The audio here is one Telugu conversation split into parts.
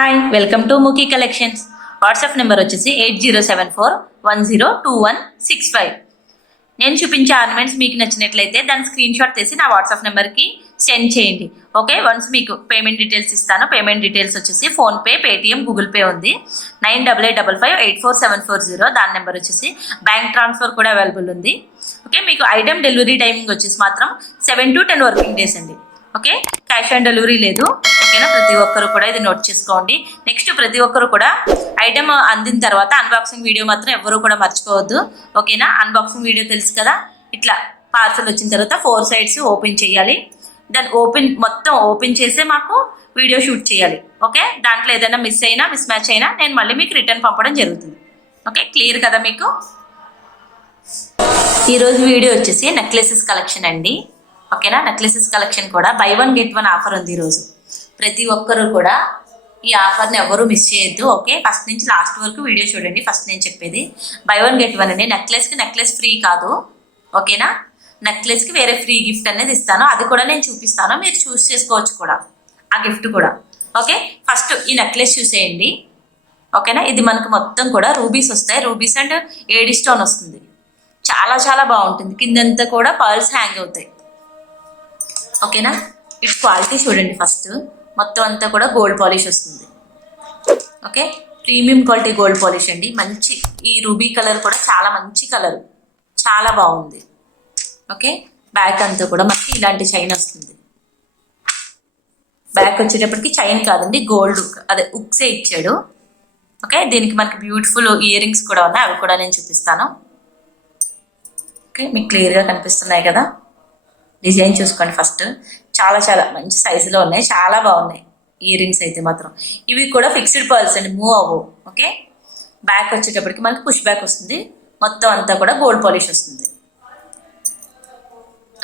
Hi, welcome to Mukhi collections. WhatsApp number వచ్చేసి 8074102165. నేను చూపించే ఆర్నమెంట్స్ మీకు నచ్చినట్లయితే దాని స్క్రీన్ షాట్ తీసి నా వాట్సాప్ నెంబర్కి సెండ్ చేయండి. ఓకే, వన్స్ మీకు పేమెంట్ డీటెయిల్స్ ఇస్తాను. పేమెంట్ డీటెయిల్స్ వచ్చేసి ఫోన్పే, పేటిఎం, గూగుల్ పే ఉంది. 9855544740 దాని నెంబర్ వచ్చేసి. బ్యాంక్ ట్రాన్స్ఫర్ కూడా అవైలబుల్ ఉంది. ఓకే, మీకు ఐటమ్ డెలివరీ టైమింగ్ వచ్చేసి మాత్రం 7 to 10 వర్కింగ్ డేస్ అండి. ఓకే, క్యాష్ ఆన్ డెలివరీ లేదు. ఓకేనా, ప్రతి ఒక్కరు కూడా ఇది నోట్ చేసుకోండి. నెక్స్ట్, ప్రతి ఒక్కరు కూడా ఐటమ్ అందిన తర్వాత అన్బాక్సింగ్ వీడియో మాత్రం ఎవరు కూడా మర్చిపోవద్దు. ఓకేనా, అన్బాక్సింగ్ వీడియో తెలుసు కదా, ఇట్లా పార్సల్ వచ్చిన తర్వాత 4 sides ఓపెన్ చేయాలి. దాన్ని మొత్తం ఓపెన్ చేసే మాకు వీడియో షూట్ చేయాలి. ఓకే, దాంట్లో ఏదైనా మిస్ మ్యాచ్ అయినా నేను మళ్ళీ మీకు రిటర్న్ పంపడం జరుగుతుంది. ఓకే, క్లియర్ కదా మీకు? ఈరోజు వీడియో వచ్చేసి నెక్లెసెస్ కలెక్షన్ అండి. ఓకేనా, నెక్లెసెస్ కలెక్షన్ కూడా బై 1 get 1 ఆఫర్ ఉంది ఈరోజు. ప్రతి ఒక్కరు కూడా ఈ ఆఫర్ని ఎవరు మిస్ చేయొద్దు. ఓకే, ఫస్ట్ నుంచి లాస్ట్ వరకు వీడియో చూడండి. ఫస్ట్ నేను చెప్పేది బై 1 get 1 అండి. నెక్లెస్ ఫ్రీ కాదు. ఓకేనా, నెక్లెస్కి వేరే ఫ్రీ గిఫ్ట్ అనేది ఇస్తాను. అది కూడా నేను చూపిస్తాను, మీరు చూస్ చేసుకోవచ్చు కూడా ఆ గిఫ్ట్ కూడా. ఓకే, ఫస్ట్ ఈ నెక్లెస్ చూసేయండి. ఓకేనా, ఇది మనకు మొత్తం కూడా రూబీస్ వస్తాయి. రూబీస్ అండ్ ఏడి స్టోన్ వస్తుంది. చాలా చాలా బాగుంటుంది. కిందంతా కూడా పర్ల్స్ హ్యాంగ్ అవుతాయి. ఓకేనా, ఇట్స్ క్వాలిటీ చూడండి. ఫస్ట్ మొత్తం అంతా కూడా గోల్డ్ పాలిష్ వస్తుంది. Okay, premium quality gold polish అండి. మంచి ఈ రూబీ కలర్ కూడా చాలా మంచి కలర్, చాలా బాగుంది. ఓకే, బ్యాక్ అంతా కూడా మనకి ఇలాంటి చైన్ వస్తుంది. బ్యాక్ వచ్చేటప్పటికి చైన్ కాదండి, గోల్డ్ అదే ఉక్సే ఇచ్చాడు. ఓకే, దీనికి మనకి బ్యూటిఫుల్ ఇయర్ రింగ్స్ కూడా ఉన్నాయి, అవి కూడా నేను చూపిస్తాను. ఓకే, మీకు క్లియర్గా కనిపిస్తున్నాయి కదా. డిజైన్ చూసుకోండి. ఫస్ట్ చాలా చాలా మంచి సైజులో ఉన్నాయి, చాలా బాగున్నాయి ఇయర్ రింగ్స్ అయితే మాత్రం. ఇవి కూడా ఫిక్స్డ్ పర్ల్స్ అండి, మూవ్ అవ్వవు. ఓకే, బ్యాక్ వచ్చేటప్పటికి మనకి పుష్ బ్యాక్ వస్తుంది. మొత్తం అంతా కూడా గోల్డ్ పాలిష్ వస్తుంది.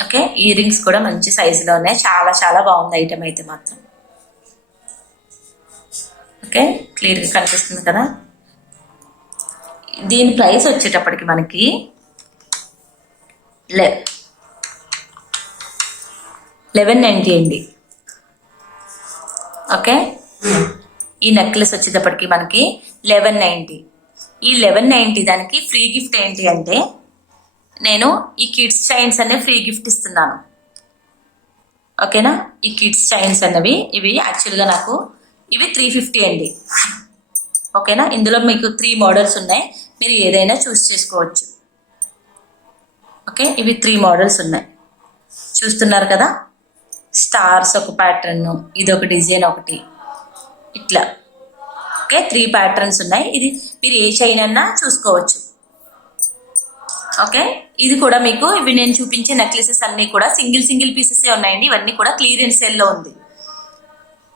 ఓకే, ఇయర్ రింగ్స్ కూడా మంచి సైజులో ఉన్నాయి, చాలా చాలా బాగుంది ఐటమ్ అయితే మాత్రం. ఓకే, క్లియర్గా కనిపిస్తుంది కదా. దీని ప్రైస్ వచ్చేటప్పటికి మనకి 1190 అండి. ఓకే, ఈ నెక్లెస్ వచ్చేటప్పటికి మనకి 1190. ఈ 1190 దానికి ఫ్రీ గిఫ్ట్ ఏంటి అంటే నేను ఈ కిడ్స్ చైన్స్ అనే ఫ్రీ గిఫ్ట్ ఇస్తున్నాను. ఓకేనా, ఈ కిడ్స్ చైన్స్ అన్నవి ఇవి యాక్చువల్గా నాకు ఇవి 350 అండి. ఓకేనా, ఇందులో మీకు 3 మోడల్స్ ఉన్నాయి, మీరు ఏదైనా చూస్ చేసుకోవచ్చు. ఓకే, ఇవి 3 మోడల్స్ ఉన్నాయి, చూస్తున్నారు కదా. స్టార్స్ ఒక ప్యాటర్న్, ఇది ఒక డిజైన్ ఒకటి, ఇట్లా. ఓకే, 3 ప్యాటర్న్స్ ఉన్నాయి. ఇది మీరు ఏ చైన్ అన్నా చూసుకోవచ్చు. ఓకే, ఇది కూడా మీకు ఇవి నేను చూపించే నెక్లెసెస్ అన్నీ కూడా సింగిల్ పీసెస్ ఉన్నాయండి. ఇవన్నీ కూడా క్లియరెన్స్ సేల్లో ఉంది.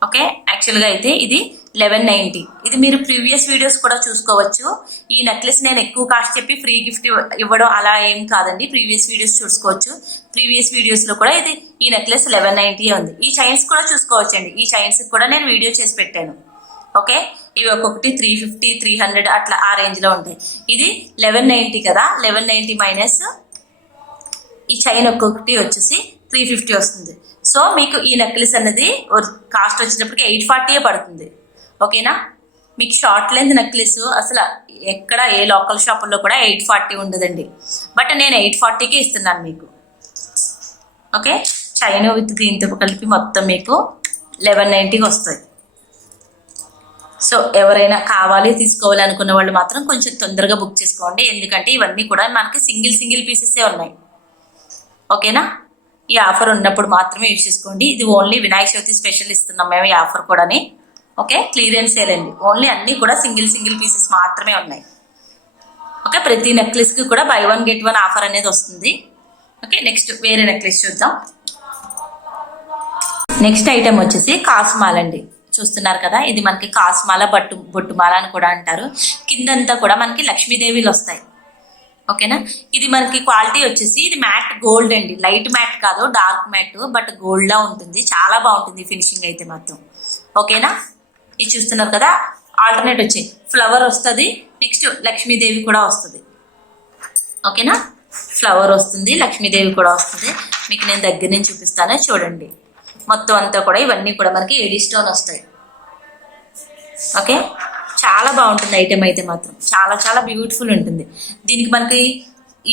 ఓకే, యాక్చువల్గా అయితే ఇది 1190. ఇది మీరు ప్రీవియస్ వీడియోస్ కూడా చూసుకోవచ్చు. ఈ నెక్లెస్ నేను ఎక్కువ కాస్ట్ చెప్పి ఫ్రీ గిఫ్ట్ ఇవ్వడం అలా ఏం కాదండి. ప్రీవియస్ వీడియోస్ చూసుకోవచ్చు. ప్రీవియస్ వీడియోస్లో కూడా ఇది ఈ నెక్లెస్ 1190 ఉంది. ఈ చైన్స్ కూడా చూసుకోవచ్చు అండి. ఈ చైన్స్ కూడా నేను వీడియో చేసి పెట్టాను. ఓకే, ఇవి ఒక్కొక్కటి 350, 300 అట్లా ఆ రేంజ్లో ఉంటాయి. ఇది 1190 కదా, 1190 మైనస్ ఈ చైన్ ఒక్కొక్కటి వచ్చేసి 350 వస్తుంది. సో మీకు ఈ నెక్లెస్ అనేది కాస్ట్ వచ్చేటప్పటికి 840 పడుతుంది. ఓకేనా, మీకు షార్ట్ లెంత్ నెక్లెస్ అసలు ఎక్కడ ఏ లోకల్ షాపుల్లో కూడా 840 ఉండదండి. బట్ నేను 840కే ఇస్తున్నాను మీకు. ఓకే, చైన్ విత్ దీంతో కలిపి మొత్తం మీకు 1190కి వస్తుంది. సో ఎవరైనా కావాలి తీసుకోవాలి అనుకున్న వాళ్ళు మాత్రం కొంచెం తొందరగా బుక్ చేసుకోండి, ఎందుకంటే ఇవన్నీ కూడా మనకి సింగిల్ పీసెసే ఉన్నాయి. ఓకేనా, ఈ ఆఫర్ ఉన్నప్పుడు మాత్రమే యూజ్ చేసుకోండి. ఇది ఓన్లీ వినాయక చవితి స్పెషల్ ఇస్తున్నాం మేము ఈ ఆఫర్ కూడాని. ఓకే, క్లియరెన్స్ సేల్ అండి. ఓన్లీ అన్నీ కూడా సింగిల్ పీసెస్ మాత్రమే ఉన్నాయి. ఓకే, ప్రతి నెక్లెస్కి కూడా బై 1 get 1 ఆఫర్ అనేది వస్తుంది. ఓకే, నెక్స్ట్ వేరే నెక్లెస్ చూద్దాం. నెక్స్ట్ ఐటమ్ వచ్చేసి కాసుమాల అండి. చూస్తున్నారు కదా, ఇది మనకి కాసుమాల బొట్టుమాల అని కూడా అంటారు. కిందంతా కూడా మనకి లక్ష్మీదేవిలు వస్తాయి. ఓకేనా, ఇది మనకి క్వాలిటీ వచ్చేసి ఇది మ్యాట్ గోల్డ్ అండి. లైట్ మ్యాట్ కాదు, డార్క్ మ్యాట్, బట్ గోల్డ్ లా ఉంటుంది. చాలా బాగుంటుంది ఫినిషింగ్ అయితే మాత్రం. ఓకేనా, ఇది చూస్తున్నారు కదా, ఆల్టర్నేట్ వచ్చి ఫ్లవర్ వస్తుంది. నెక్స్ట్ లక్ష్మీదేవి కూడా వస్తుంది. ఓకేనా, ఫ్లవర్ వస్తుంది, లక్ష్మీదేవి కూడా వస్తుంది. మీకు నేను దగ్గర నుంచి చూపిస్తాను చూడండి. మొత్తం అంతా కూడా ఇవన్నీ కూడా మనకి ఏడి స్టోన్ వస్తాయి. ఓకే, చాలా బాగుంటుంది ఐటెం అయితే మాత్రం, చాలా చాలా బ్యూటిఫుల్ ఉంటుంది. దీనికి మనకి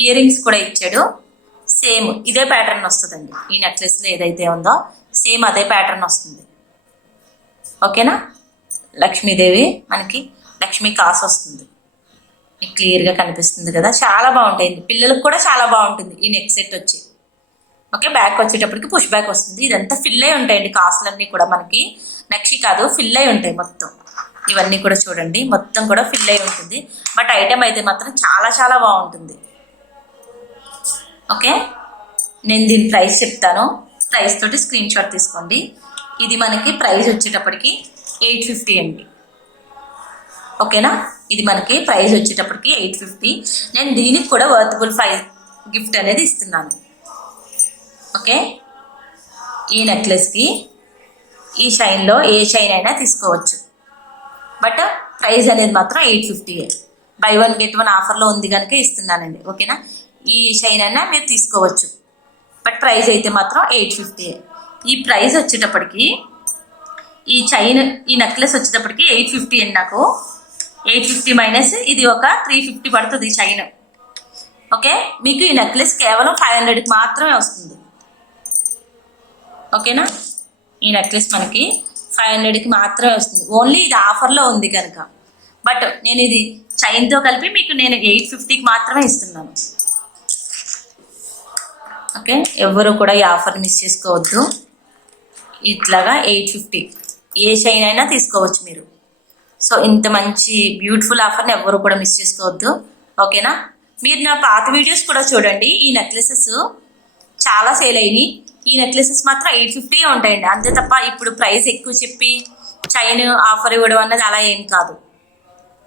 ఇయర్ రింగ్స్ కూడా ఇచ్చాడు. సేమ్ ఇదే ప్యాటర్న్ వస్తుందండి. ఈ నెక్లెస్లో ఏదైతే ఉందో సేమ్ అదే ప్యాటర్న్ వస్తుంది. ఓకేనా, లక్ష్మీదేవి మనకి లక్ష్మీ కాసు వస్తుంది. మీకు క్లియర్గా కనిపిస్తుంది కదా, చాలా బాగుంటాయి. పిల్లలకు కూడా చాలా బాగుంటుంది ఈ నెక్ సెట్ వచ్చి. ఓకే, బ్యాక్ వచ్చేటప్పటికి పుష్ బ్యాక్ వస్తుంది. ఇదంతా ఫిల్ అయి ఉంటాయండి కాసులన్నీ కూడా, మనకి నక్షి కాదు ఫిల్ అయి ఉంటాయి మొత్తం. ఇవన్నీ కూడా చూడండి మొత్తం కూడా ఫిల్ అయి ఉంటుంది. బట్ ఐటెం అయితే మాత్రం చాలా చాలా బాగుంటుంది. ఓకే, నేను దీని ప్రైస్ చెప్తాను. ప్రైస్ తోటి స్క్రీన్ షాట్ తీసుకోండి. ఇది మనకి ప్రైస్ వచ్చేటప్పటికి 850 అండి. ఓకేనా, ఇది మనకి ప్రైస్ వచ్చేటప్పటికి 850. నేను దీనికి కూడా వర్తబుల్ 5 గిఫ్ట్ అనేది ఇస్తున్నాను. ఓకే, ఈ నెక్లెస్కి ఈ షైన్లో ఏ షైన్ అయినా తీసుకోవచ్చు. బట్ ప్రైస్ అనేది మాత్రం 850. బై 1 get 1 ఆఫర్లో ఉంది కనుక ఇస్తున్నానండి. ఓకేనా, ఈ షైన్ అయినా మీరు తీసుకోవచ్చు. బట్ ప్రైస్ అయితే మాత్రం 850. ఈ ప్రైస్ వచ్చేటప్పటికి ఈ చైన్ ఈ నెక్లెస్ వచ్చేటప్పటికి 850 అండి. నాకు 850 మైనస్ ఇది ఒక 350 పడుతుంది చైన్. ఓకే, మీకు ఈ నెక్లెస్ కేవలం 500కి మాత్రమే వస్తుంది. ఓకేనా, ఈ నెక్లెస్ మనకి 500కి మాత్రమే వస్తుంది. ఓన్లీ ఇది ఆఫర్లో ఉంది కనుక. బట్ నేను ఇది చైన్తో కలిపి మీకు నేను 850కి మాత్రమే ఇస్తున్నాను. ఓకే, ఎవరు కూడా ఈ ఆఫర్ మిస్ చేసుకోవద్దు. ఇట్లాగా 850 ఏ చైన్ అయినా తీసుకోవచ్చు మీరు. సో ఇంత మంచి బ్యూటిఫుల్ ఆఫర్ని ఎవరు కూడా మిస్ చేసుకోవద్దు. ఓకేనా, మీరు నా పాత వీడియోస్ కూడా చూడండి. ఈ నెక్లెసెస్ చాలా సేల్ అయినాయి. ఈ నెక్లెసెస్ మాత్రం 850 ఉంటాయండి, అంతే తప్ప ఇప్పుడు ప్రైస్ ఎక్కువ చెప్పి చైన్ ఆఫర్ ఇవ్వడం అన్నది అలా ఏం కాదు.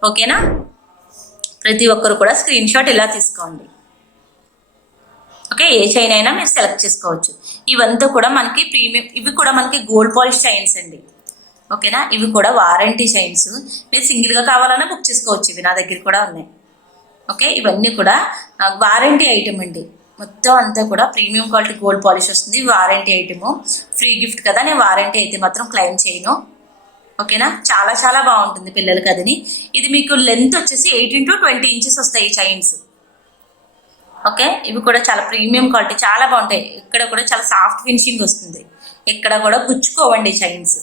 ఓకేనా, ప్రతి ఒక్కరు కూడా స్క్రీన్ షాట్ ఇలా తీసుకోండి. ఓకే, ఏ చైన్ అయినా మీరు సెలెక్ట్ చేసుకోవచ్చు. ఇవంతా కూడా మనకి ప్రీమియం, ఇవి కూడా మనకి గోల్డ్ పాలిష్ చైన్స్ అండి. ఓకేనా, ఇవి కూడా వారంటీ చైన్స్. మీరు సింగిల్గా కావాలన్నా బుక్ చేసుకోవచ్చు. ఇవి నా దగ్గర కూడా ఉన్నాయి. ఓకే, ఇవన్నీ కూడా వారంటీ ఐటమ్ అండి. మొత్తం అంతా కూడా ప్రీమియం క్వాలిటీ గోల్డ్ పాలిష్ వస్తుంది. వారంటీ ఐటమ్, ఫ్రీ గిఫ్ట్ కదా, నేను వారంటీ అయితే మాత్రం క్లెయిమ్ చేయను. ఓకేనా, చాలా చాలా బాగుంటుంది పిల్లలకి అదిని. ఇది మీకు లెంత్ వచ్చేసి 8 into 20 inches వస్తాయి ఈ చైన్స్. ఓకే, ఇవి కూడా చాలా ప్రీమియం క్వాలిటీ, చాలా బాగుంటాయి. ఇక్కడ కూడా చాలా సాఫ్ట్ ఫినిషింగ్ వస్తుంది. ఇక్కడ కూడా గుచ్చుకోవండి చైన్స్.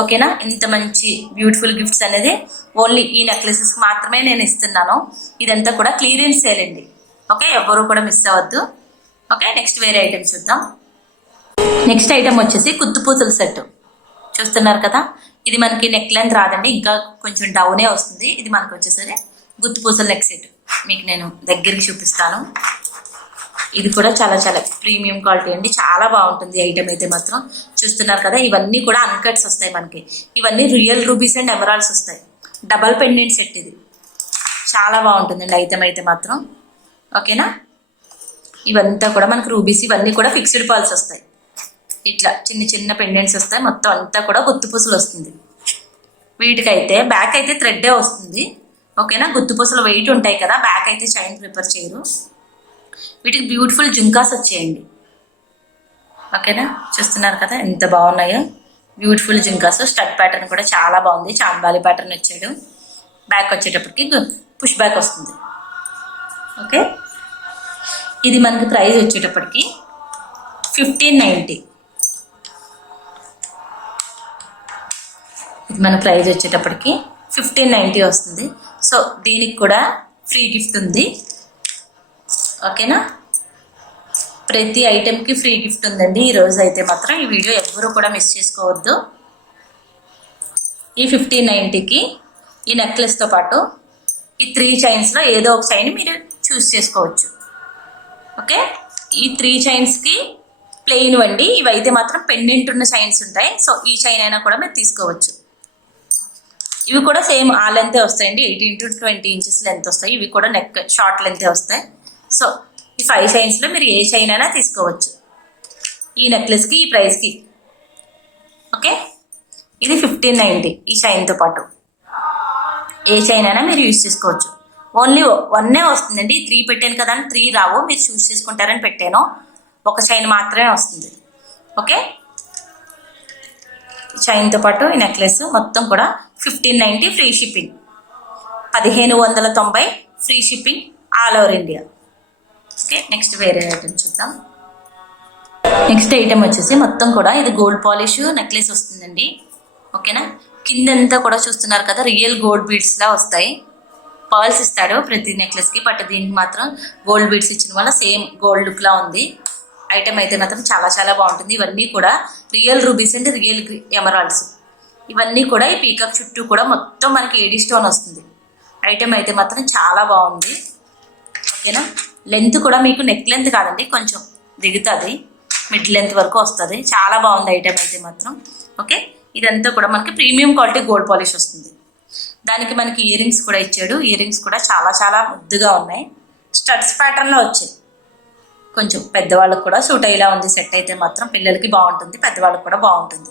ఓకేనా, ఇంత మంచి బ్యూటిఫుల్ గిఫ్ట్స్ అనేది ఓన్లీ ఈ నెక్లెసెస్కి మాత్రమే నేను ఇస్తున్నాను. ఇదంతా కూడా క్లియరెన్స్ సేల్ అండి. ఓకే, ఎవరు కూడా మిస్ అవ్వద్దు. ఓకే, నెక్స్ట్ వేరే ఐటమ్ చూద్దాం. నెక్స్ట్ ఐటమ్ వచ్చేసి కుత్తుపూసల సెట్ చూస్తున్నారు కదా. ఇది మనకి నెక్ లెంత్ రాదండి, ఇంకా కొంచెం డౌనే వస్తుంది. ఇది మనకు వచ్చేసరి గుత్తుపూసల నెక్ సెట్. మీకు నేను దగ్గరికి చూపిస్తాను. ఇది కూడా చాలా చాలా ప్రీమియం క్వాలిటీ అండి, చాలా బాగుంటుంది ఐటమ్ అయితే మాత్రం. చూస్తున్నారు కదా, ఇవన్నీ కూడా అన్కట్స్ వస్తాయి మనకి. ఇవన్నీ రియల్ రూబీస్ అండ్ ఎమరాల్డ్స్ వస్తాయి. డబల్ పెండెంట్ సెట్ ఇది, చాలా బాగుంటుందండి ఐటమ్ అయితే మాత్రం. ఓకేనా, ఇవంతా కూడా మనకి రూబీస్, ఇవన్నీ కూడా ఫిక్స్డ్ పర్ల్స్ వస్తాయి. ఇట్లా చిన్న చిన్న పెండెంట్స్ వస్తాయి. మొత్తం అంతా కూడా గుత్తుపూసలు వస్తుంది. వీటికైతే బ్యాక్ అయితే థ్రెడ్డే వస్తుంది. ఓకేనా, గుత్తుపూసలు వెయిట్ ఉంటాయి కదా, బ్యాక్ అయితే చైన్ ప్రిఫర్ చేయరు. వీటికి బ్యూటిఫుల్ జుంకాస్ వచ్చేయండి. ఓకేనా, చూస్తున్నారు కదా ఎంత బాగున్నాయో బ్యూటిఫుల్ జుంకాస్. స్టడ్ ప్యాటర్న్ కూడా చాలా బాగుంది, చాంబాలి ప్యాటర్న్ వచ్చాడు. బ్యాక్ వచ్చేటప్పటికి పుష్ బ్యాక్ వస్తుంది. ఓకే, ఇది మనకి ప్రైస్ వచ్చేటప్పటికి 1590. ఇది మన ప్రైస్ వచ్చేటప్పటికి 1590 వస్తుంది. సో దీనికి కూడా ఫ్రీ గిఫ్ట్ ఉంది. ఓకేనా, ప్రతి ఐటెంకి ఫ్రీ గిఫ్ట్ ఉందండి ఈరోజు అయితే మాత్రం. ఈ వీడియో ఎవ్వరూ కూడా మిస్ చేసుకోవద్దు. ఈ 1590కి ఈ నెక్లెస్తో పాటు ఈ 3 చైన్స్లో ఏదో ఒక చైన్ మీరు చూస్ చేసుకోవచ్చు. ఓకే, ఈ 3 చైన్స్కి ప్లెయిన్ వండి, ఇవైతే మాత్రం పెండెంట్ ఉన్న చైన్స్ ఉంటాయి. సో ఈ చైన్ అయినా కూడా మీరు తీసుకోవచ్చు. ఇవి కూడా సేమ్ ఆ లెంతే వస్తాయండి, 18 into 20 inches లెంత్ వస్తాయి. ఇవి కూడా నెక్ షార్ట్ లెంతే వస్తాయి. సో ఈ 5 చైన్స్లో మీరు ఏ చైన్ అయినా తీసుకోవచ్చు ఈ నెక్లెస్కి, ఈ ప్రైస్కి. ఓకే, ఇది 1590 ఈ చైన్తో పాటు ఏ చైన్ అయినా మీరు యూజ్ చేసుకోవచ్చు. ఓన్లీ 1 వస్తుందండి. 3 పెట్టాను కదా అని 3 రావు, మీరు చూస్ చేసుకుంటారని పెట్టాను. ఒక చైన్ మాత్రమే వస్తుంది. ఓకే, చైన్తో పాటు ఈ నెక్లెస్ మొత్తం కూడా 1590 free shipping, 1590 free shipping all over India. Okay, next వేరే ఐటమ్ చూద్దాం. నెక్స్ట్ ఐటమ్ వచ్చేసి మొత్తం కూడా ఇది గోల్డ్ పాలిష్ నెక్లెస్ వస్తుందండి. ఓకేనా, కిందంతా కూడా చూస్తున్నారు కదా, రియల్ గోల్డ్ బీడ్స్ లా వస్తాయి. పర్ల్స్ ఇస్తాడు ప్రతి నెక్లెస్ కి, బట్ దీనికి మాత్రం గోల్డ్ బీడ్స్ ఇచ్చిన వల్ల సేమ్ గోల్డ్ లుక్ లా ఉంది. ఐటమ్ అయితే మాత్రం చాలా చాలా బాగుంటుంది. ఇవన్నీ కూడా real rubies and real emeralds. ఇవన్నీ కూడా ఈ పీకాక్ చుట్టూ కూడా మొత్తం మనకి ఏడీ స్టోన్ వస్తుంది. ఐటమ్ అయితే మాత్రం చాలా బాగుంది. ఓకేనా, లెంత్ కూడా మీకు నెక్ లెంత్ కాదండి, కొంచెం దిగుతుంది, మిడ్ లెంత్ వరకు వస్తుంది. చాలా బాగుంది ఐటమ్ అయితే మాత్రం. ఓకే, ఇదంతా కూడా మనకి ప్రీమియం క్వాలిటీ గోల్డ్ పాలిష్ వస్తుంది. దానికి మనకి ఇయర్ రింగ్స్ కూడా ఇచ్చాడు. ఇయర్ రింగ్స్ కూడా చాలా చాలా ముద్దుగా ఉన్నాయి. స్టడ్స్ ప్యాటర్న్లో వచ్చాయి. కొంచెం పెద్దవాళ్ళకి కూడా సూట్ అయ్యేలా ఉంది. సెట్ అయితే మాత్రం పిల్లలకి బాగుంటుంది, పెద్దవాళ్ళకి కూడా బాగుంటుంది.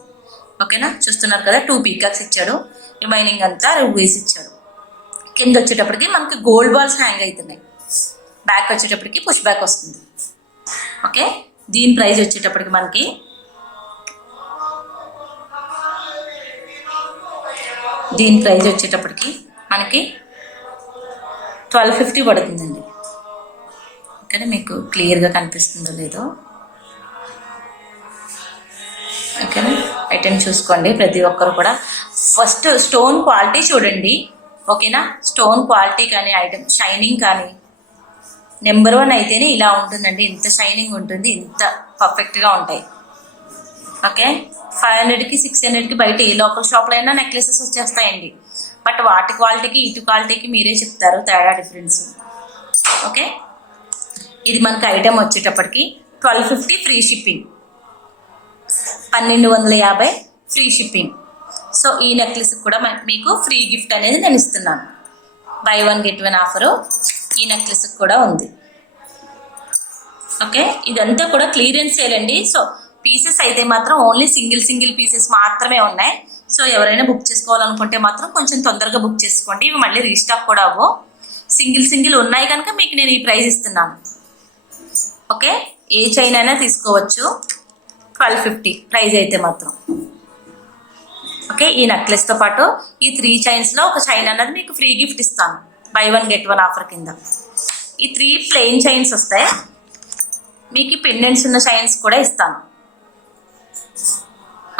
ఓకేనా, చూస్తున్నారు కదా, 2 పీకాక్స్ ఇచ్చాడు, రిమైనింగ్ అంతా రూబీస్ ఇచ్చాడు. కింద వచ్చేటప్పటికి మనకి గోల్డ్ బాల్స్ హ్యాంగ్ అవుతున్నాయి. బ్యాక్ వచ్చేటప్పటికి పుష్ బ్యాక్ వస్తుంది. ఓకే, దీని ప్రైస్ వచ్చేటప్పటికి మనకి దీని ప్రైస్ వచ్చేటప్పటికి మనకి 1250 పడుతుందండి. ఓకేనా, మీకు క్లియర్గా కనిపిస్తుందో లేదో. ఓకేనా, ఐటెం చూసుకోండి ప్రతి ఒక్కరు కూడా. ఫస్ట్ స్టోన్ క్వాలిటీ చూడండి. ఓకేనా, స్టోన్ క్వాలిటీ కానీ ఐటెం షైనింగ్ కానీ నెంబర్ 1 అయితేనే ఇలా ఉంటుందండి. ఇంత షైనింగ్ ఉంటుంది, ఇంత పర్ఫెక్ట్గా ఉంటాయి. ఓకే, 500కి 600కి బయట ఏ లోకల్ షాప్లో అయినా నెక్లెసెస్ వచ్చేస్తాయండి. బట్ వాటి క్వాలిటీకి ఇటు క్వాలిటీకి మీరే చెప్తారు తేడా డిఫరెన్స్. ఓకే, ఇది మనకి ఐటమ్ వచ్చేటప్పటికి 1250 free shipping, 1250 free shipping. So ఈ నెక్లెస్ కూడా మీకు ఫ్రీ గిఫ్ట్ అనేది నేను ఇస్తున్నాను. బై 1 గెట్ 1 ఆఫరు ఈ నెక్లెస్ కూడా ఉంది. ఓకే, ఇదంతా కూడా క్లియరెన్స్ సేల్ అండి. సో పీసెస్ అయితే మాత్రం ఓన్లీ సింగిల్ పీసెస్ మాత్రమే ఉన్నాయి. సో ఎవరైనా బుక్ చేసుకోవాలనుకుంటే మాత్రం కొంచెం తొందరగా బుక్ చేసుకోండి. ఇవి మళ్ళీ రీస్టాక్ కూడా అవ్వవు. సింగిల్ ఉన్నాయి కనుక మీకు నేను ఈ ప్రైస్ ఇస్తున్నాను. ఓకే, ఏ చైన్ అయినా తీసుకోవచ్చు. 1250 ప్రైస్ అయితే మాత్రం. ఓకే, ఈ నెక్లెస్తో పాటు ఈ 3 చైన్స్లో ఒక చైన్ అన్నది మీకు ఫ్రీ గిఫ్ట్ ఇస్తాను బై 1 గెట్ 1 ఆఫర్ కింద. ఈ 3 ప్లెయిన్ చైన్స్ వస్తాయి. మీకు పెండెంట్స్ ఉన్న చైన్స్ కూడా ఇస్తాను.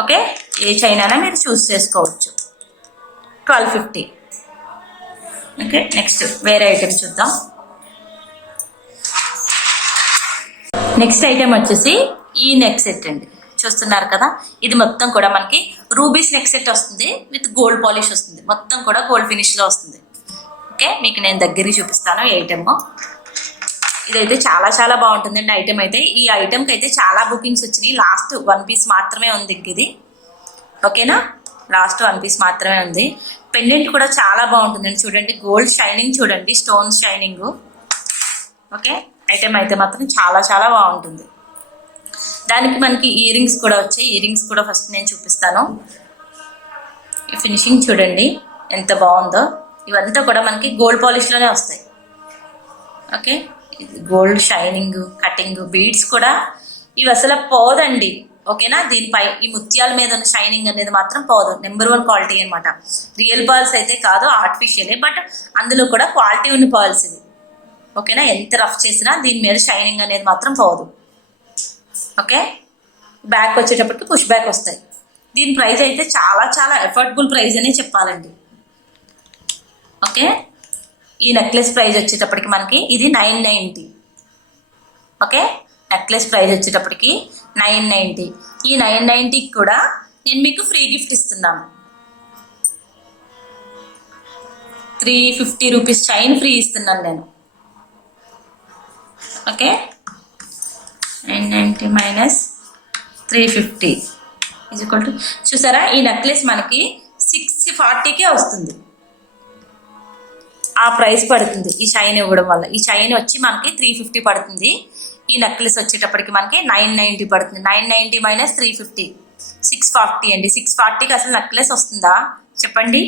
ఓకే, ఏ చైన్ అయినా మీరు చూస్ చేసుకోవచ్చు. 1250. ఓకే, నెక్స్ట్ వేరే ఐటెం చూద్దాం. నెక్స్ట్ ఐటెం వచ్చేసి ఈ నెక్ సెట్ అండి. చూస్తున్నారు కదా, ఇది మొత్తం కూడా మనకి రూబీస్ నెక్ సెట్ వస్తుంది విత్ గోల్డ్ పాలిష్ వస్తుంది. మొత్తం కూడా గోల్డ్ ఫినిష్లో వస్తుంది. ఓకే, మీకు నేను దగ్గరికి చూపిస్తాను ఈ ఐటెమ్. ఇదైతే చాలా చాలా బాగుంటుందండి ఐటెం అయితే. ఈ ఐటెంకి అయితే చాలా బుకింగ్స్ వచ్చినాయి. లాస్ట్ 1 పీస్ మాత్రమే ఉంది ఇంక ఇది. ఓకేనా, లాస్ట్ 1 పీస్ మాత్రమే ఉంది. పెండెంట్ కూడా చాలా బాగుంటుందండి. చూడండి, గోల్డ్ షైనింగ్ చూడండి, స్టోన్స్ షైనింగ్. ఓకే, ఐటెం అయితే మాత్రం చాలా చాలా బాగుంటుంది. దానికి మనకి ఇయర్ రింగ్స్ కూడా వచ్చాయి. ఇయర్ రింగ్స్ కూడా ఫస్ట్ నేను చూపిస్తాను. ఈ ఫినిషింగ్ చూడండి ఎంత బాగుందో. ఇవంతా కూడా మనకి గోల్డ్ పాలిష్లోనే వస్తాయి. Okay, gold shining, cutting, beads కూడా ఇవి అసలు పోదండి. ఓకేనా, దీనిపై ఈ ముత్యాల మీద ఉన్న షైనింగ్ అనేది మాత్రం పోదు. నెంబర్ 1 క్వాలిటీ అనమాట. రియల్ పర్ల్స్ అయితే కాదు, ఆర్టిఫిషియలే, బట్ అందులో కూడా క్వాలిటీ ఉన్న పర్ల్స్ ఇవి. ఓకేనా, ఎంత రఫ్ చేసినా దీని మీద షైనింగ్ అనేది మాత్రం పోదు. ఓకే, బ్యాక్ వచ్చేటప్పటికి పుష్ బ్యాక్ వస్తాయి. దీని ప్రైస్ అయితే చాలా చాలా ఎఫోర్డబుల్ ప్రైస్ అనే చెప్పాలండి. ఓకే, ఈ నెక్లెస్ ప్రైస్ వచ్చేటప్పటికి మనకి ఇది 990. ఓకే, నెక్లెస్ ప్రైస్ వచ్చేటప్పటికి 990. ఈ 990కి కూడా నేను మీకు ఫ్రీ గిఫ్ట్ ఇస్తున్నాను. 350 రూపీస్ చైన్ ఫ్రీ ఇస్తున్నాను నేను. Okay, 990 minus 350 is equal to, చూసారా, ఈ నెక్లెస్ మనకి 640కే వస్తుంది. ఆ ప్రైస్ పడుతుంది ఈ చైన్ ఇవ్వడం వల్ల. ఈ చైన్ వచ్చి మనకి 350 పడుతుంది. ఈ నెక్లెస్ వచ్చేటప్పటికి మనకి 990 పడుతుంది. 990 మైనస్ 350 640 అండి. 640కి అసలు నెక్లెస్ వస్తుందా చెప్పండి?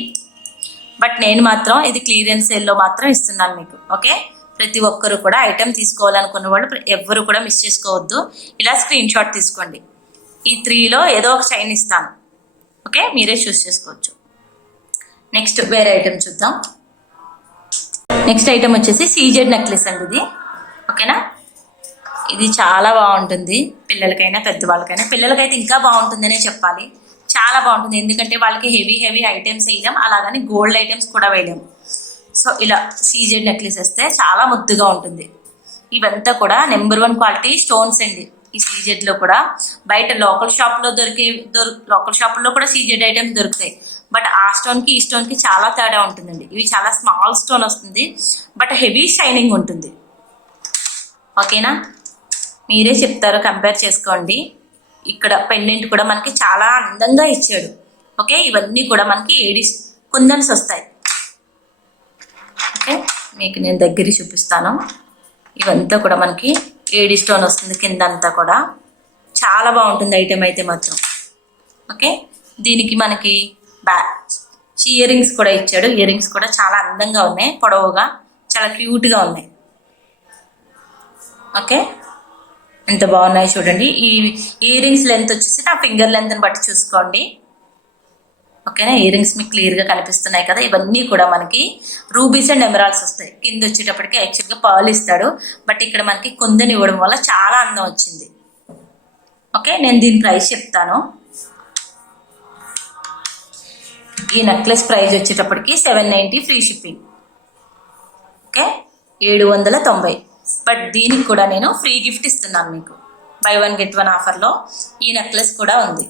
బట్ నేను మాత్రం ఇది క్లియరెన్స్ సేల్లో మాత్రం ఇస్తున్నాను మీకు. ఓకే, ప్రతి ఒక్కరు కూడా ఐటెం తీసుకోవాలనుకున్న వాళ్ళు ఎవ్వరు కూడా మిస్ చేసుకోవద్దు. ఇలా స్క్రీన్ షాట్ తీసుకోండి. ఈ 3లో ఏదో ఒక చైన్ ఇస్తాను. ఓకే. ఓకే, మీరే చూస్ చేసుకోవచ్చు. నెక్స్ట్ వేరే ఐటెం చూద్దాం. నెక్స్ట్ ఐటెం వచ్చేసి సీజెడ్ నెక్లెస్ అండి ఇది. ఓకేనా, ఇది చాలా బాగుంటుంది పిల్లలకైనా పెద్దవాళ్ళకైనా. పిల్లలకైతే ఇంకా బాగుంటుందనే చెప్పాలి. చాలా బాగుంటుంది, ఎందుకంటే వాళ్ళకి హెవీ హెవీ ఐటమ్స్ వేయలేం, అలాగని గోల్డ్ ఐటమ్స్ కూడా వేయలేం. సో ఇలా సీజెడ్ నెక్లెస్ వేస్తే చాలా ముద్దుగా ఉంటుంది. ఇవంతా కూడా నెంబర్ 1 క్వాలిటీ స్టోన్స్ అండి. ఈ సీజెడ్ లో కూడా బయట లోకల్ షాపుల్లో కూడా సీజెడ్ ఐటమ్స్ దొరుకుతాయి. బట్ ఆ స్టోన్ కి ఈ స్టోన్ కి చాలా తేడా ఉంటుందండి. ఇవి చాలా స్మాల్ స్టోన్ వస్తుంది, బట్ హెవీ షైనింగ్ ఉంటుంది. ఓకేనా, మీరే చెప్తారు, కంపేర్ చేసుకోండి. ఇక్కడ పెండెంట్ కూడా మనకి చాలా అందంగా ఇచ్చాడు. ఓకే, ఇవన్నీ కూడా మనకి కుందన్స్ వస్తాయి. ఓకే, మీకు నేను దగ్గర చూపిస్తాను. ఇవంతా కూడా మనకి ఏడి స్టోన్ వస్తుంది కిందంతా కూడా. చాలా బాగుంటుంది ఐటెం అయితే మాత్రం. ఓకే, దీనికి మనకి ఇయర్ రింగ్స్ కూడా ఇచ్చాడు. ఇయర్ రింగ్స్ కూడా చాలా అందంగా ఉన్నాయి, పొడవుగా చాలా క్యూట్గా ఉన్నాయి. ఓకే, ఎంత బాగున్నాయి చూడండి. ఈ ఇయర్ రింగ్స్ లెంత్ వచ్చేసి నా ఫింగర్ లెంత్ని బట్టి చూసుకోండి. ఓకేనా, ఇయర్ రింగ్స్ మీకు క్లియర్గా కనిపిస్తున్నాయి కదా. ఇవన్నీ కూడా మనకి రూబీస్ అండ్ ఎమరాల్డ్స్ వస్తాయి. కింద వచ్చేటప్పటికి యాక్చువల్గా పర్ల్ ఇస్తాడు, బట్ ఇక్కడ మనకి కుందన్ ఇవ్వడం వల్ల చాలా అందం వచ్చింది. ఓకే, నేను దీని ప్రైస్ చెప్తాను. ఈ నెక్లెస్ ప్రైస్ వచ్చేటప్పటికి 790 ఫ్రీ షిప్పింగ్. ఓకే, 790. బట్ దీనికి కూడా నేను ఫ్రీ గిఫ్ట్ ఇస్తున్నాను మీకు. బై 1 get 1 ఆఫర్లో ఈ నెక్లెస్ కూడా ఉంది.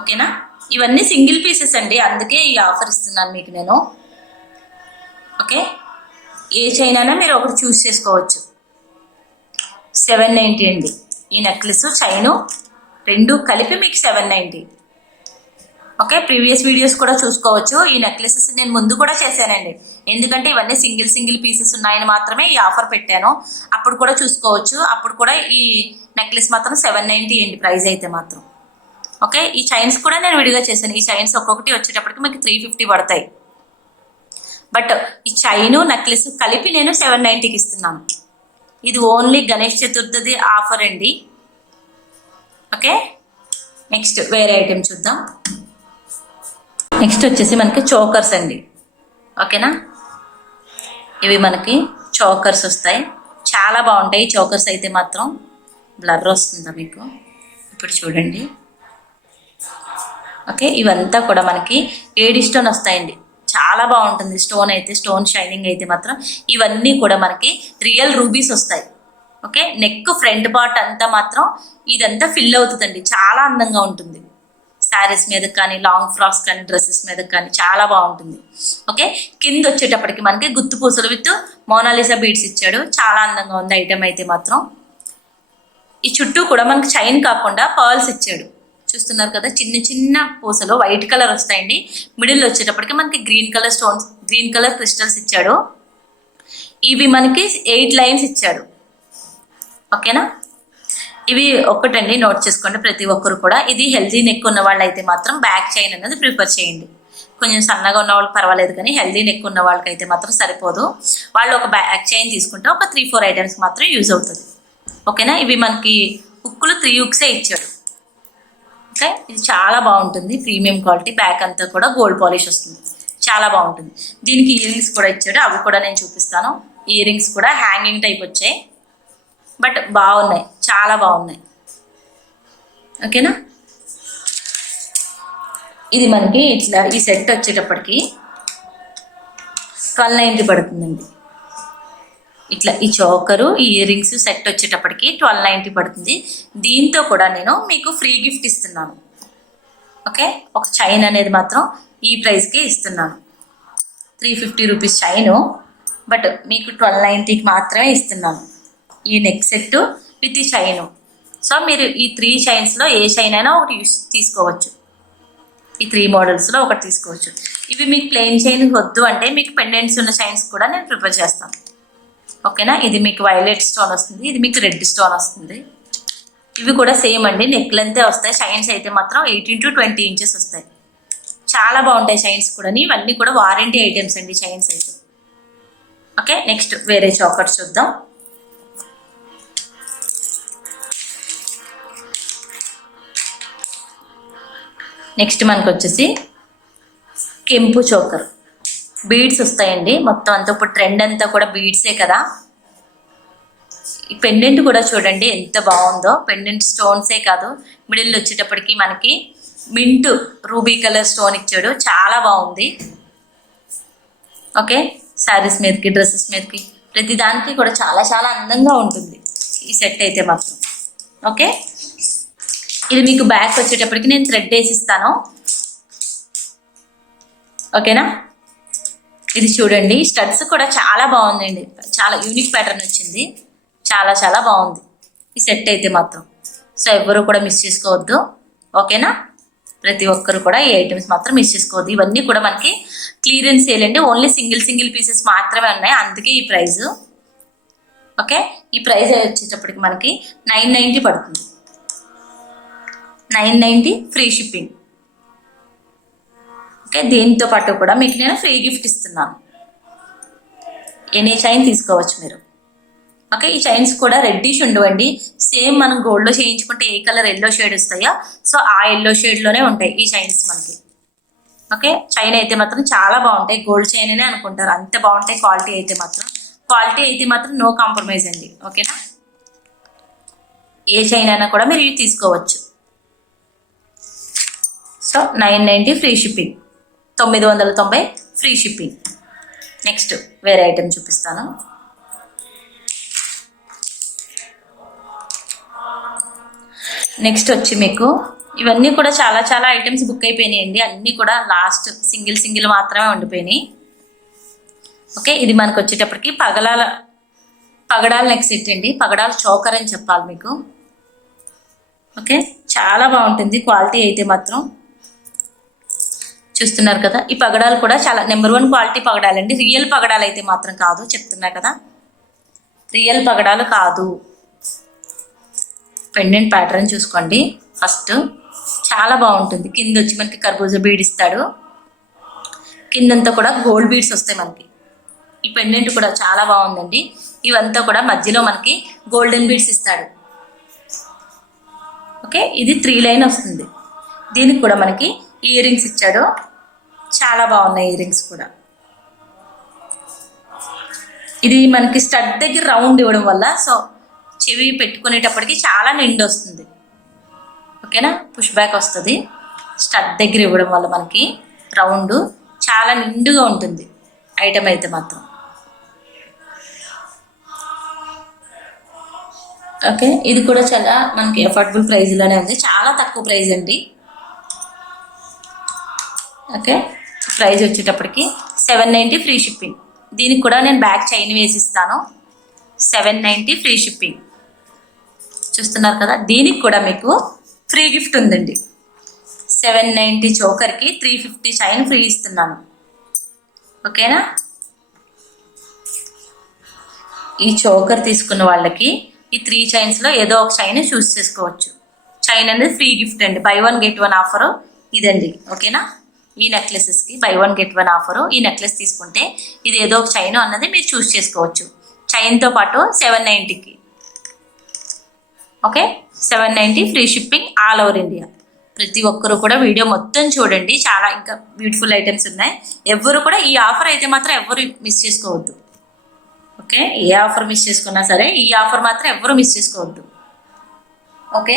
ఓకేనా, ఇవన్నీ సింగిల్ పీసెస్ అండి, అందుకే ఈ ఆఫర్ ఇస్తున్నాను మీకు నేను. ఓకే, ఏ చైన్ అయినా మీరు ఒకటి చూస్ చేసుకోవచ్చు. 790 అండి ఈ నెక్లెస్ చైను రెండు కలిపి మీకు 790. ఓకే, ప్రీవియస్ వీడియోస్ కూడా చూసుకోవచ్చు. ఈ నెక్లెసెస్ నేను ముందు కూడా చేశానండి, ఎందుకంటే ఇవన్నీ సింగిల్ పీసెస్ ఉన్నాయని మాత్రమే ఈ ఆఫర్ పెట్టాను. అప్పుడు కూడా చూసుకోవచ్చు. అప్పుడు కూడా ఈ నెక్లెస్ మాత్రం 790 అండి ప్రైస్ అయితే మాత్రం. ఓకే, ఈ చైన్స్ కూడా నేను విడిగా చేశాను. ఈ చైన్స్ ఒక్కొక్కటి వచ్చేటప్పటికి మీకు 350 పడతాయి. బట్ ఈ చైను నెక్లెస్ కలిపి నేను 790కి ఇస్తున్నాను. ఇది ఓన్లీ గణేష్ చతుర్థి ఆఫర్ అండి. ఓకే, నెక్స్ట్ వేరే ఐటెం చూద్దాం. నెక్స్ట్ వచ్చేసి మనకి చోకర్స్ అండి. ఓకేనా, ఇవి మనకి చోకర్స్ వస్తాయి, చాలా బాగుంటాయి. చోకర్స్ అయితే మాత్రం బ్లర్ వస్తుందా మీకు, ఇప్పుడు చూడండి. ఓకే, ఇవంతా కూడా మనకి ఏడి స్టోన్ వస్తాయండి, చాలా బాగుంటుంది స్టోన్ అయితే. స్టోన్ షైనింగ్ అయితే మాత్రం ఇవన్నీ కూడా మనకి రియల్ రూబీస్ వస్తాయి. ఓకే, నెక్ ఫ్రంట్ పార్ట్ అంతా మాత్రం ఇదంతా ఫిల్ అవుతుందండి, చాలా అందంగా ఉంటుంది. శారీస్ మీద కానీ, లాంగ్ ఫ్రాక్స్ కానీ, డ్రెస్సెస్ మీద కానీ చాలా బాగుంటుంది. ఓకే, కింద వచ్చేటప్పటికి మనకి గుత్తు పూసలు విత్ మోనాలిసా బీడ్స్ ఇచ్చాడు, చాలా అందంగా ఉంది ఐటమ్ అయితే మాత్రం. ఈ చుట్టూ కూడా మనకి చైన్ కాకుండా పర్ల్స్ ఇచ్చాడు, చూస్తున్నారు కదా. చిన్న చిన్న పూసలు వైట్ కలర్ వస్తాయండి. మిడిల్ వచ్చేటప్పటికి మనకి గ్రీన్ కలర్ క్రిస్టల్స్ ఇచ్చాడు. ఇవి మనకి 8 లైన్స్ ఇచ్చాడు. ఓకేనా, ఇవి ఒక్కటండి, నోట్ చేసుకోండి ప్రతి ఒక్కరు కూడా. ఇది హెల్తీ నెక్ ఉన్న వాళ్ళు అయితే మాత్రం బ్యాక్ చైన్ అనేది ప్రిఫర్ చేయండి. కొంచెం సన్నగా ఉన్న వాళ్ళకి పర్వాలేదు, కానీ హెల్తీ నెక్ ఉన్న వాళ్ళకి అయితే మాత్రం సరిపోదు. వాళ్ళు ఒక బ్యాక్ చైన్ తీసుకుంటే ఒక 3-4 ఐటమ్స్ మాత్రం యూజ్ అవుతుంది. ఓకేనా, ఇవి మనకి హుక్కులు 3 హుక్సే ఇచ్చాడు. ఓకే, ఇది చాలా బాగుంటుంది, ప్రీమియం క్వాలిటీ. బ్యాక్ అంతా కూడా గోల్డ్ పాలిష్ వస్తుంది, చాలా బాగుంటుంది. దీనికి ఇయర్ రింగ్స్ కూడా ఇచ్చాడు, అవి కూడా నేను చూపిస్తాను. ఇయర్ రింగ్స్ కూడా హ్యాంగింగ్ టైప్ వచ్చాయి, బట్ బాగున్నాయి, చాలా బాగున్నాయి. ఓకేనా, ఇది మనకి ఇట్లా ఈ సెట్ వచ్చేటప్పటికి 1290 పడుతుందండి. ఇట్లా ఈ చోకరు, ఈ ఇయర్ రింగ్స్ సెట్ వచ్చేటప్పటికి 1290 పడుతుంది. దీంతో కూడా నేను మీకు ఫ్రీ గిఫ్ట్ ఇస్తున్నాను. ఓకే, ఒక చైన్ అనేది మాత్రం ఈ ప్రైస్కి ఇస్తున్నాను. 350 రూపీస్ చైను, బట్ మీకు 1290కి మాత్రమే ఇస్తున్నాను. ఈ నెక్ సెట్ విత్ ఈ చైను. సో మీరు ఈ 3 చైన్స్లో ఏ చైన్ అయినా ఒకటి తీసుకోవచ్చు. ఈ 3 మోడల్స్లో ఒకటి తీసుకోవచ్చు. ఇవి మీకు ప్లెయిన్ చైన్ వద్దు అంటే మీకు పెండెంట్స్ ఉన్న చైన్స్ కూడా నేను ప్రిఫర్ చేస్తాను. ఓకేనా, ఇది మీకు వైలెట్ స్టోన్ వస్తుంది, ఇది మీకు రెడ్ స్టోన్ వస్తుంది. ఇవి కూడా సేమ్ అండి, నెక్ లెంతే వస్తాయి. చైన్స్ అయితే మాత్రం 18 to 20 ఇంచెస్ వస్తాయి, చాలా బాగుంటాయి చైన్స్ కూడా. ఇవన్నీ కూడా వారంటీ ఐటమ్స్ అండి చైన్స్ అయితే. ఓకే, నెక్స్ట్ వేరే చాకర్స్ చూద్దాం. నెక్స్ట్ మనకు వచ్చేసి కెంపు చోకర్ బీడ్స్ వస్తాయండి. మొత్తం అంతా ఇప్పుడు ట్రెండ్ అంతా కూడా బీడ్సే కదా. ఈ పెండెంట్ కూడా చూడండి ఎంత బాగుందో. పెండెంట్ స్టోన్సే కాదు, మిడిల్ వచ్చేటప్పటికి మనకి మింట్ రూబీ కలర్ స్టోన్ ఇచ్చాడు, చాలా బాగుంది. ఓకే, శారీస్ మీదకి డ్రెస్సెస్ మీదకి ప్రతి దానికి కూడా చాలా చాలా అందంగా ఉంటుంది ఈ సెట్ అయితే మాత్రం. ఓకే, ఇది మీకు బ్యాక్ వచ్చేటప్పటికి నేను థ్రెడ్ వేసిస్తాను. ఓకేనా, ఇది చూడండి స్టడ్స్ కూడా చాలా బాగుందండి, చాలా యూనిక్ ప్యాటర్న్ వచ్చింది, చాలా చాలా బాగుంది ఈ సెట్ అయితే మాత్రం. సో ఎవ్వరూ కూడా మిస్ చేసుకోవద్దు. ఓకేనా, ప్రతి ఒక్కరు కూడా ఈ ఐటమ్స్ మాత్రం మిస్ చేసుకోవద్దు. ఇవన్నీ కూడా మనకి క్లియరెన్స్ సేల్ అండి, ఓన్లీ సింగిల్ పీసెస్ మాత్రమే ఉన్నాయి, అందుకే ఈ ప్రైస్. ఓకే, ఈ ప్రైస్ వచ్చేటప్పటికి మనకి 990 పడుతుంది. 990 ఫ్రీ షిప్పింగ్. ఓకే, దీంతో పాటు కూడా మీకు నేను ఫ్రీ గిఫ్ట్ ఇస్తున్నాను. ఎనీ చైన్ తీసుకోవచ్చు మీరు. ఓకే, ఈ చైన్స్ కూడా రెడ్డిష్ ఉండవండి, సేమ్ మనం గోల్డ్లో చేయించుకుంటే ఏ కలర్ ఎల్లో షేడ్ వస్తాయో సో ఆ ఎల్లో షేడ్లోనే ఉంటాయి ఈ చైన్స్ మనకి. ఓకే, చైన్ అయితే మాత్రం చాలా బాగుంటాయి, గోల్డ్ చైన్ అనే అనుకుంటారు, అంత బాగుంటాయి. క్వాలిటీ అయితే మాత్రం నో కాంప్రమైజ్ అండి. ఓకేనా, ఏ చైన్ అయినా కూడా మీరు ఇవి తీసుకోవచ్చు. So 990 free shipping, 990 free shipping. Next వేరే ఐటెం చూపిస్తాను. నెక్స్ట్ వచ్చి మీకు ఇవన్నీ కూడా చాలా చాలా ఐటమ్స్ బుక్ అయిపోయినాయండి, అన్నీ కూడా లాస్ట్ సింగిల్ మాత్రమే ఉండిపోయినాయి. ఓకే, ఇది మనకు వచ్చేటప్పటికి పగడాల నెక్ సెట్ అండి, పగడాల చోకర్ అని చెప్పాలి మీకు. ఓకే, చాలా బాగుంటుంది క్వాలిటీ అయితే మాత్రం. చూస్తున్నారు కదా, ఈ పగడాలు కూడా చాలా నెంబర్ 1 క్వాలిటీ పగడాలండి, రియల్ పగడాలు అయితే మాత్రం కాదు, చెప్తున్నా కదా, రియల్ పగడాలు కాదు. పెండెంట్ ప్యాటర్న్ చూసుకోండి ఫస్ట్, చాలా బాగుంటుంది. కింద వచ్చి మనకి కర్బూజా బీడ్ ఇస్తాడు, కిందంతా కూడా గోల్డ్ బీడ్స్ వస్తాయి మనకి. ఈ పెండెంట్ కూడా చాలా బాగుందండి, ఇవంతా కూడా మధ్యలో మనకి గోల్డెన్ బీడ్స్ ఇస్తాడు. ఓకే, ఇది 3 లైన్ వస్తుంది, దీనికి కూడా మనకి ఇయర్ రింగ్స్ ఇచ్చాడు, చాలా బాగున్నాయి ఇయర్ రింగ్స్ కూడా. ఇది మనకి స్టడ్ దగ్గర రౌండ్ ఇవ్వడం వల్ల సో చెవి పెట్టుకునేటప్పటికి చాలా నిండు వస్తుంది. ఓకేనా, పుష్ బ్యాక్ వస్తుంది, స్టడ్ దగ్గర ఇవ్వడం వల్ల మనకి రౌండ్ చాలా నిండుగా ఉంటుంది ఐటమ్ అయితే మాత్రం. ఓకే, ఇది కూడా చాలా మనకి అఫోర్డబుల్ ప్రైస్లోనే ఉంది, చాలా తక్కువ ప్రైస్ అండి. ఓకే, ప్రైస్ వచ్చేటప్పటికి 790 ఫ్రీ షిప్పింగ్. దీనికి కూడా నేను బ్యాక్ చైన్ వేసిస్తాను. 790 free shipping. చూస్తున్నారు కదా, దీనికి కూడా మీకు ఫ్రీ గిఫ్ట్ ఉందండి. 790 చోకర్కి 350 చైన్ ఫ్రీ ఇస్తున్నాను. ఓకేనా, ఈ చోకర్ తీసుకున్న వాళ్ళకి ఈ 3 చైన్స్లో ఏదో ఒక చైన్ చూస్ చేసుకోవచ్చు. చైన్ అనేది ఫ్రీ గిఫ్ట్ అండి, బై 1 గెట్ 1 ఆఫర్ ఇదండి. ఓకేనా, ఈ నెక్లెసెస్కి బై 1 గెట్ 1 ఆఫరు. ఈ నెక్లెస్ తీసుకుంటే ఇది ఏదో ఒక చైన్ అన్నది మీరు చూస్ చేసుకోవచ్చు, చైన్తో పాటు 790కి. Okay, 790 free shipping all over India. ప్రతి ఒక్కరు కూడా వీడియో మొత్తం చూడండి, చాలా ఇంకా బ్యూటిఫుల్ ఐటమ్స్ ఉన్నాయి. ఎవ్వరు కూడా ఈ ఆఫర్ అయితే మాత్రం ఎవ్వరు మిస్ చేసుకోవద్దు. ఓకే, ఏ ఆఫర్ మిస్ చేసుకున్నా సరే ఈ ఆఫర్ మాత్రం ఎవ్వరు మిస్ చేసుకోవద్దు. ఓకే,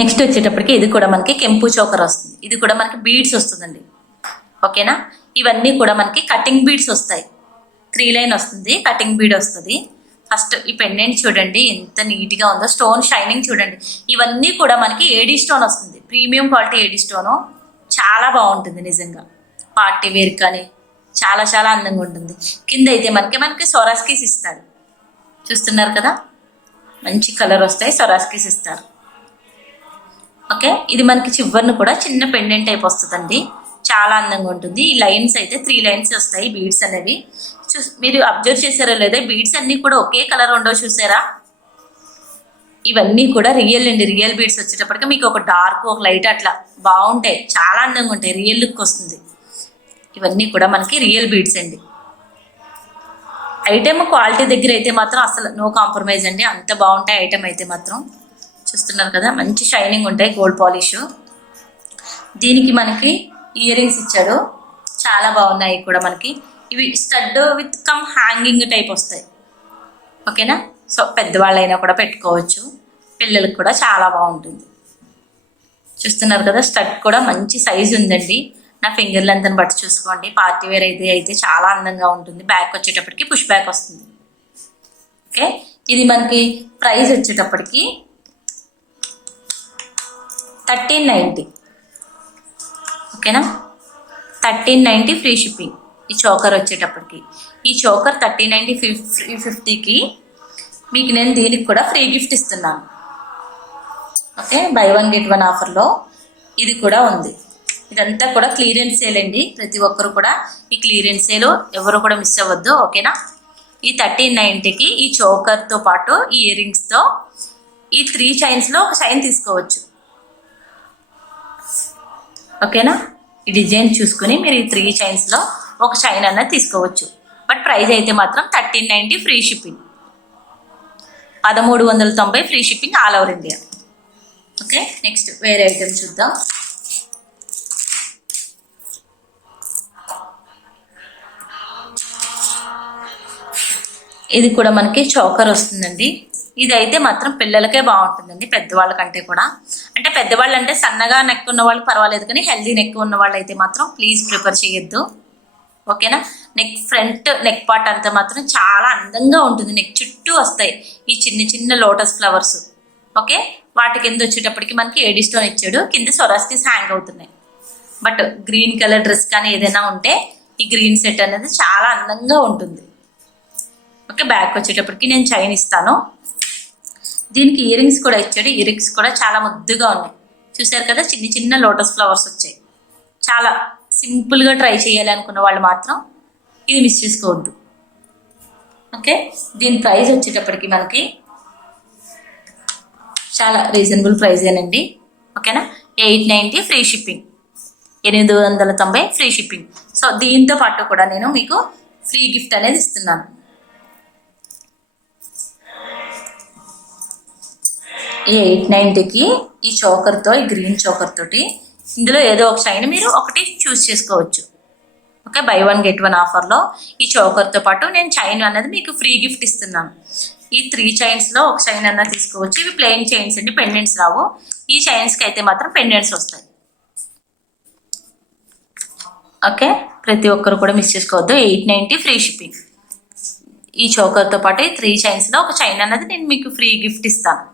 నెక్స్ట్ వచ్చేటప్పటికి ఇది కూడా మనకి కెంపు చోకర్ వస్తుంది, ఇది కూడా మనకి బీడ్స్ వస్తుందండి. ఓకేనా, ఇవన్నీ కూడా మనకి కటింగ్ బీడ్స్ వస్తాయి, 3 లైన్ వస్తుంది, కటింగ్ బీడ్ వస్తుంది. ఫస్ట్ ఈ పెండెంట్ చూడండి ఎంత నీట్గా ఉందో, స్టోన్ షైనింగ్ చూడండి. ఇవన్నీ కూడా మనకి ఏడీ స్టోన్ వస్తుంది, ప్రీమియం క్వాలిటీ ఏడీ స్టోను, చాలా బాగుంటుంది నిజంగా. పార్టీ వేర్ కానీ చాలా చాలా అందంగా ఉంటుంది. కింద అయితే మనకి సొరాస్కీస్ ఇస్తాడు, చూస్తున్నారు కదా, మంచి కలర్ వస్తాయి, సొరాస్కీస్ ఇస్తారు. ఓకే, ఇది మనకి చివరిని కూడా చిన్న పెండెంట్ టైప్ వస్తుందండి, చాలా అందంగా ఉంటుంది. ఈ లైన్స్ అయితే 3 లైన్స్ వస్తాయి బీడ్స్ అనేవి. మీరు అబ్జర్వ్ చేశారో లేదా, బీడ్స్ అన్నీ కూడా ఒకే కలర్ ఉండవు, చూసారా. ఇవన్నీ కూడా రియల్ అండి, రియల్ బీడ్స్ వచ్చేటప్పటికి మీకు ఒక డార్క్ ఒక లైట్ అట్లా బాగుంటాయి, చాలా అందంగా ఉంటాయి, రియల్ లుక్ వస్తుంది. ఇవన్నీ కూడా మనకి రియల్ బీడ్స్ అండి. ఐటమ్ క్వాలిటీ దగ్గర అయితే మాత్రం అసలు నో కాంప్రమైజ్ అండి, అంత బాగుంటాయి ఐటమ్ అయితే మాత్రం. చూస్తున్నారు కదా, మంచి షైనింగ్ ఉంటాయి, గోల్డ్ పాలిష్. దీనికి మనకి ఇయర్ రింగ్స్ ఇచ్చాడు, చాలా బాగున్నాయి కూడా మనకి. ఇవి stud with come hanging type వస్తాయి. ఓకేనా, సో పెద్దవాళ్ళైనా కూడా పెట్టుకోవచ్చు, పిల్లలకు కూడా చాలా బాగుంటుంది. చూస్తున్నారు కదా, స్టడ్ కూడా మంచి సైజు ఉందండి. నా ఫింగర్ లెంత్ని బట్టి చూసుకోండి. పార్టీ వేర్ అయితే చాలా అందంగా ఉంటుంది. బ్యాక్ వచ్చేటప్పటికి పుష్ బ్యాక్ వస్తుంది. ఓకే, ఇది మనకి ప్రైస్ వచ్చేటప్పటికి 1390. ఓకేనా, 1390 ఫ్రీ షిప్పింగ్. ఈ చోకర్ వచ్చేటప్పటికి, ఈ చోకర్ 1390 50కి మీకు నేను దీనికి కూడా ఫ్రీ గిఫ్ట్ ఇస్తున్నాను. ఓకే, బై 1 get 1 ఆఫర్లో ఇది కూడా ఉంది. ఇదంతా కూడా క్లియరెన్స్ సేల్ అండి. ప్రతి ఒక్కరు కూడా ఈ క్లియరెన్స్ సేల్ ఎవరు కూడా మిస్ అవ్వద్దు. ఓకేనా, ఈ 1390కి ఈ చోకర్తో పాటు ఈ ఇయర్ రింగ్స్తో ఈ 3 చైన్స్లో ఒక చైన్ తీసుకోవచ్చు. ఓకేనా, ఈ డిజైన్ చూసుకుని మీరు ఈ 3 చైన్స్లో ఒక చైన్ అన్నది తీసుకోవచ్చు. బట్ ప్రైస్ అయితే మాత్రం 1390 free shipping, 1390 free shipping all over India. Okay, next వేరే ఐటమ్ చూద్దాం. ఇది కూడా మనకి చోకర్ వస్తుందండి. ఇది అయితే మాత్రం పిల్లలకే బాగుంటుందండి, పెద్దవాళ్ళ కంటే కూడా. అంటే పెద్దవాళ్ళు అంటే సన్నగా నెక్ ఉన్న వాళ్ళు పర్వాలేదు, కానీ హెల్దీ నెక్ ఉన్న వాళ్ళు అయితే మాత్రం ప్లీజ్ ప్రిఫర్ చేయొద్దు. ఓకేనా, నెక్ ఫ్రంట్ నెక్ పార్ట్ అంతా మాత్రం చాలా అందంగా ఉంటుంది. నెక్ చుట్టూ వస్తాయి ఈ చిన్న చిన్న లోటస్ ఫ్లవర్స్. ఓకే, వాటి కింద వచ్చేటప్పటికి మనకి ఏడి స్టోన్ ఇచ్చాడు, కింద సొరాస్కిస్ హ్యాంగ్ అవుతున్నాయి. బట్ గ్రీన్ కలర్ డ్రెస్ కానీ ఏదైనా ఉంటే ఈ గ్రీన్ సెట్ అనేది చాలా అందంగా ఉంటుంది. ఓకే, బ్యాక్ వచ్చేటప్పటికి నేను చైన్ ఇస్తాను. దీనికి ఇయర్ రింగ్స్ కూడా ఇచ్చాడు. ఇయర్ రింగ్స్ కూడా చాలా ముద్దుగా ఉన్నాయి. చూసారు కదా, చిన్న చిన్న లోటస్ ఫ్లవర్స్ వచ్చాయి. చాలా సింపుల్గా ట్రై చేయాలి అనుకున్న వాళ్ళు మాత్రం ఇది మిస్ చేసుకోవద్దు. ఓకే, దీని ప్రైస్ వచ్చేటప్పటికి మనకి చాలా రీజనబుల్ ప్రైజేనండి. ఓకేనా, 890 free shipping, 890 free shipping. So దీంతో పాటు కూడా నేను మీకు ఫ్రీ గిఫ్ట్ అనేది ఇస్తున్నాను. ఈ 890కి ఈ చోకర్తో, ఈ గ్రీన్ చోకర్ తోటి ఇందులో ఏదో ఒక చైన్ మీరు ఒకటి చూస్ చేసుకోవచ్చు. ఓకే, బై 1 get 1 ఆఫర్లో ఈ చోకర్తో పాటు నేను చైన్ అనేది మీకు ఫ్రీ గిఫ్ట్ ఇస్తున్నాను. ఈ 3 చైన్స్లో ఒక చైన్ అన్న తీసుకోవచ్చు. ఇవి ప్లెయిన్ చైన్స్ అండి, పెండెంట్స్ రావు. ఈ చైన్స్కి అయితే మాత్రం పెండెంట్స్ వస్తాయి. ఓకే, ప్రతి ఒక్కరు కూడా మిస్ చేసుకోవద్దు. 890 ఫ్రీ షిప్పింగ్. ఈ చోకర్తో పాటు ఈ 3 చైన్స్లో ఒక చైన్ అన్నది నేను మీకు ఫ్రీ గిఫ్ట్ ఇస్తాను.